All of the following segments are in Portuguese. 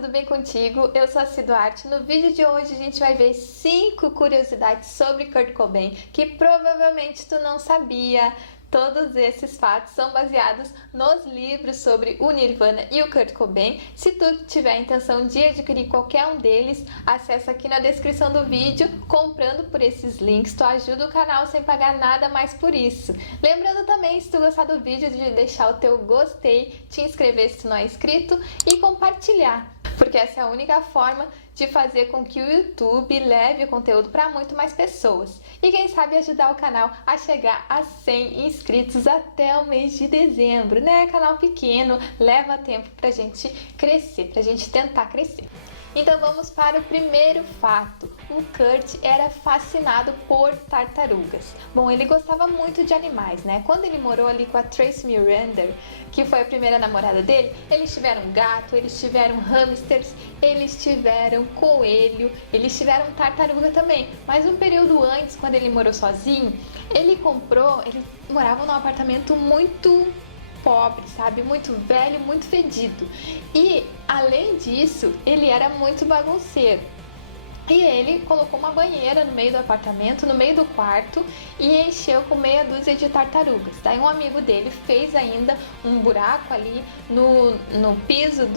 tudo bem contigo? Eu sou a Ci Duarte. No vídeo de hoje a gente vai ver 5 curiosidades sobre Kurt Cobain que provavelmente tu não sabia. Todos esses fatos são baseados nos livros sobre o Nirvana e o Kurt Cobain. Se tu tiver a intenção de adquirir qualquer um deles, acessa aqui na descrição do vídeo. Comprando por esses links, tu ajuda o canal sem pagar nada mais por isso. Lembrando também, se tu gostar do vídeo, de deixar o teu gostei, te inscrever se tu não é inscrito e compartilhar, porque essa é a única forma de fazer com que o YouTube leve o conteúdo para muito mais pessoas. E quem sabe ajudar o canal a chegar a 100 inscritos até o mês de dezembro, né? Canal pequeno, leva tempo pra gente crescer, pra gente tentar crescer. Então vamos para o primeiro fato. O Kurt era fascinado por tartarugas. Bom, ele gostava muito de animais, né? Quando ele morou ali com a Tracy Mirander, que foi a primeira namorada dele, eles tiveram gato, eles tiveram hamsters, eles tiveram coelho, eles tiveram tartaruga também. Mas um período antes, quando ele morou sozinho, eles moravam num apartamento muito pobre, sabe? Muito velho, muito fedido. E, além disso, ele era muito bagunceiro. E ele colocou uma banheira no meio do apartamento, no meio do quarto, e encheu com meia dúzia de tartarugas. Daí um amigo dele fez ainda um buraco ali no piso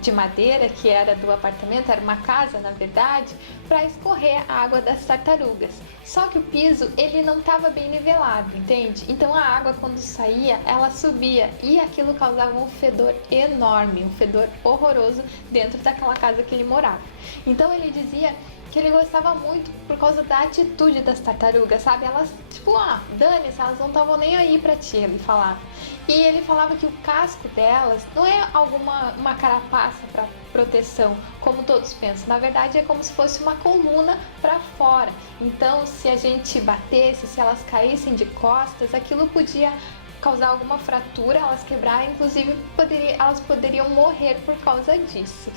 de madeira, que era do apartamento, era uma casa na verdade, para escorrer a água das tartarugas. Só que o piso, ele não estava bem nivelado, entende? Então a água, quando saía, ela subia, e aquilo causava um fedor enorme, um fedor horroroso dentro daquela casa que ele morava. Então ele dizia que ele gostava muito por causa da atitude das tartarugas, sabe? Elas, tipo, dane-se, elas não estavam nem aí pra ti, ele falava. E ele falava que o casco delas não é uma carapaça para proteção, como todos pensam. Na verdade, é como se fosse uma coluna para fora. Então, se a gente batesse, se elas caíssem de costas, aquilo podia causar alguma fratura, elas quebrar, inclusive elas poderiam morrer por causa disso.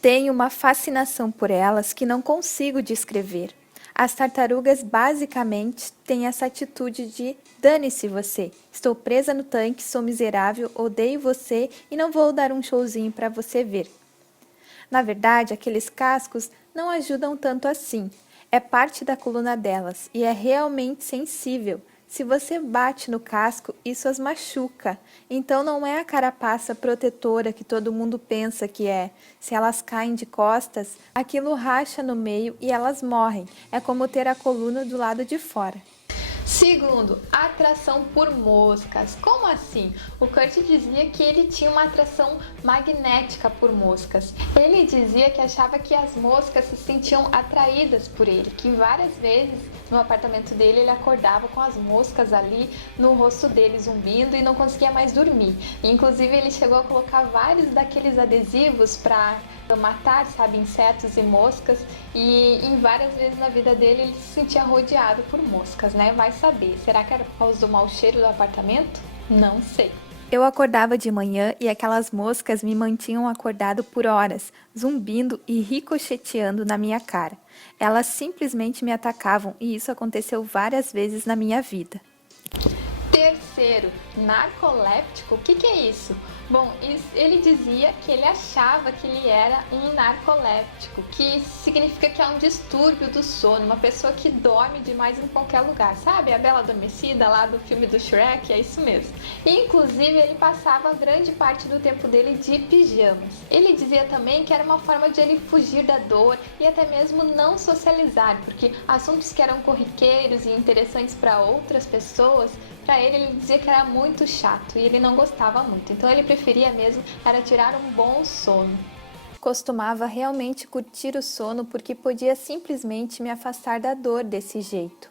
Tenho uma fascinação por elas que não consigo descrever. As tartarugas basicamente têm essa atitude de dane-se você, estou presa no tanque, sou miserável, odeio você e não vou dar um showzinho para você ver. Na verdade, aqueles cascos não ajudam tanto assim. É parte da coluna delas e é realmente sensível. Se você bate no casco, isso as machuca. Então não é a carapaça protetora que todo mundo pensa que é. Se elas caem de costas, aquilo racha no meio e elas morrem. É como ter a coluna do lado de fora. Segundo, atração por moscas. Como assim? O Kurt dizia que ele tinha uma atração magnética por moscas. Ele dizia que achava que as moscas se sentiam atraídas por ele, que várias vezes no apartamento dele ele acordava com as moscas ali no rosto dele zumbindo e não conseguia mais dormir. Inclusive ele chegou a colocar vários daqueles adesivos para matar, sabe, insetos e moscas, e em várias vezes na vida dele ele se sentia rodeado por moscas, né? Vai saber, será que era por causa do mau cheiro do apartamento? Não sei. Eu acordava de manhã e aquelas moscas me mantinham acordado por horas, zumbindo e ricocheteando na minha cara. Elas simplesmente me atacavam e isso aconteceu várias vezes na minha vida. Terceiro, narcoléptico. O que é isso? Bom, ele dizia que ele achava que ele era um narcoléptico, que significa que é um distúrbio do sono, uma pessoa que dorme demais em qualquer lugar, sabe? A Bela Adormecida lá do filme do Shrek, é isso mesmo. E, inclusive, ele passava grande parte do tempo dele de pijamas. Ele dizia também que era uma forma de ele fugir da dor e até mesmo não socializar, porque assuntos que eram corriqueiros e interessantes para outras pessoas, para ele dizia que era muito chato e ele não gostava muito, então ele preferia mesmo era tirar um bom sono. Costumava realmente curtir o sono porque podia simplesmente me afastar da dor desse jeito.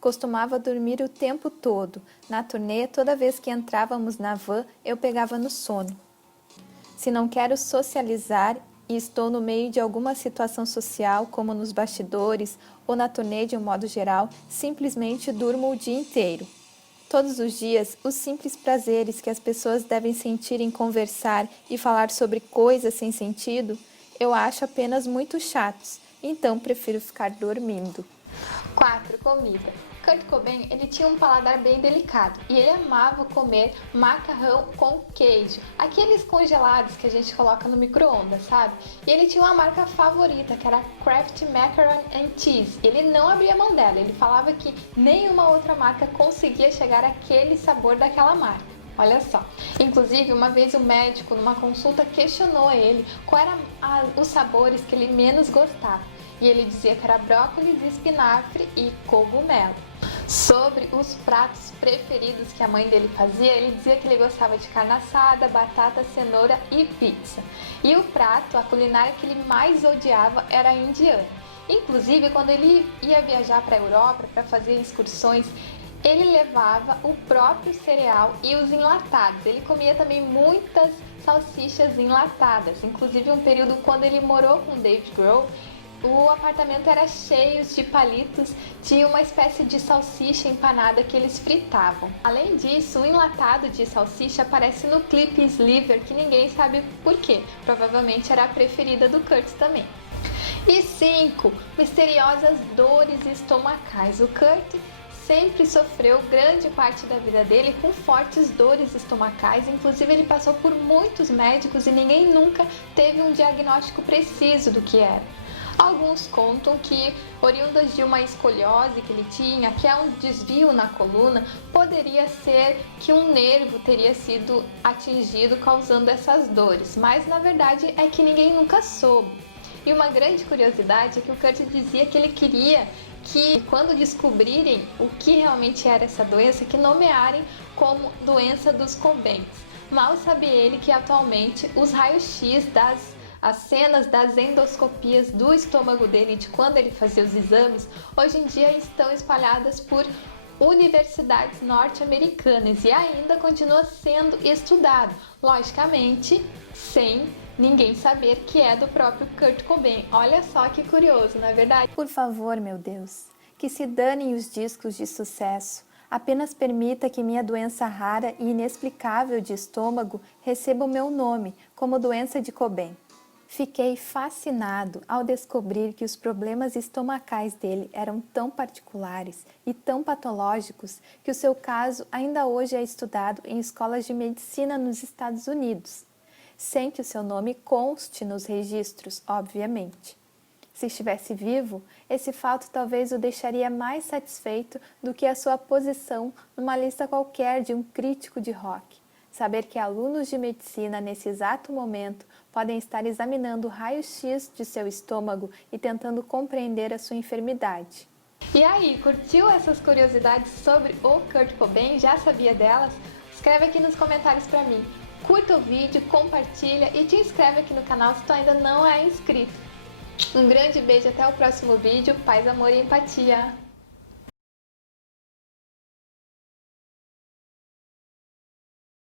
Costumava dormir o tempo todo. Na turnê, toda vez que entrávamos na van, eu pegava no sono. Se não quero socializar e estou no meio de alguma situação social, como nos bastidores ou na turnê de um modo geral, simplesmente durmo o dia inteiro. Todos os dias, os simples prazeres que as pessoas devem sentir em conversar e falar sobre coisas sem sentido, eu acho apenas muito chatos, então prefiro ficar dormindo. 4. Comida. Kurt Cobain, ele tinha um paladar bem delicado e ele amava comer macarrão com queijo, aqueles congelados que a gente coloca no micro-ondas, sabe? E ele tinha uma marca favorita, que era Kraft Macaroni and Cheese. Ele não abria mão dela, ele falava que nenhuma outra marca conseguia chegar àquele sabor daquela marca. Olha só. Inclusive, uma vez o médico, numa consulta, questionou ele quais eram os sabores que ele menos gostava. E ele dizia que era brócolis, espinafre e cogumelo. Sobre os pratos preferidos que a mãe dele fazia, ele dizia que ele gostava de carne assada, batata, cenoura e pizza. E o prato, a culinária que ele mais odiava era a indiana. Inclusive, quando ele ia viajar para a Europa para fazer excursões, ele levava o próprio cereal e os enlatados. Ele comia também muitas salsichas enlatadas. Inclusive, um período quando ele morou com Dave Grohl, o apartamento era cheio de palitos de uma espécie de salsicha empanada que eles fritavam. Além disso, o enlatado de salsicha aparece no clipe Sliver, que ninguém sabe por quê. Provavelmente era a preferida do Kurt também. E 5. Misteriosas dores estomacais. O Kurt sempre sofreu grande parte da vida dele com fortes dores estomacais, inclusive ele passou por muitos médicos e ninguém nunca teve um diagnóstico preciso do que era. Alguns contam que, oriundas de uma escoliose que ele tinha, que é um desvio na coluna, poderia ser que um nervo teria sido atingido causando essas dores, mas na verdade é que ninguém nunca soube. E uma grande curiosidade é que o Kurt dizia que ele queria que, quando descobrirem o que realmente era essa doença, que nomearem como doença dos Cobains. Mal sabe ele que atualmente os raios-x as cenas das endoscopias do estômago dele, de quando ele fazia os exames, hoje em dia estão espalhadas por universidades norte-americanas e ainda continua sendo estudado, logicamente sem ninguém saber que é do próprio Kurt Cobain. Olha só que curioso, não é verdade? Por favor, meu Deus, que se danem os discos de sucesso. Apenas permita que minha doença rara e inexplicável de estômago receba o meu nome como doença de Cobain. Fiquei fascinado ao descobrir que os problemas estomacais dele eram tão particulares e tão patológicos que o seu caso ainda hoje é estudado em escolas de medicina nos Estados Unidos, sem que o seu nome conste nos registros, obviamente. Se estivesse vivo, esse fato talvez o deixaria mais satisfeito do que a sua posição numa lista qualquer de um crítico de rock. Saber que alunos de medicina, nesse exato momento, podem estar examinando o raio-x de seu estômago e tentando compreender a sua enfermidade. E aí, curtiu essas curiosidades sobre o Kurt Cobain? Já sabia delas? Escreve aqui nos comentários pra mim. Curta o vídeo, compartilha e te inscreve aqui no canal se tu ainda não é inscrito. Um grande beijo, até o próximo vídeo. Paz, amor e empatia!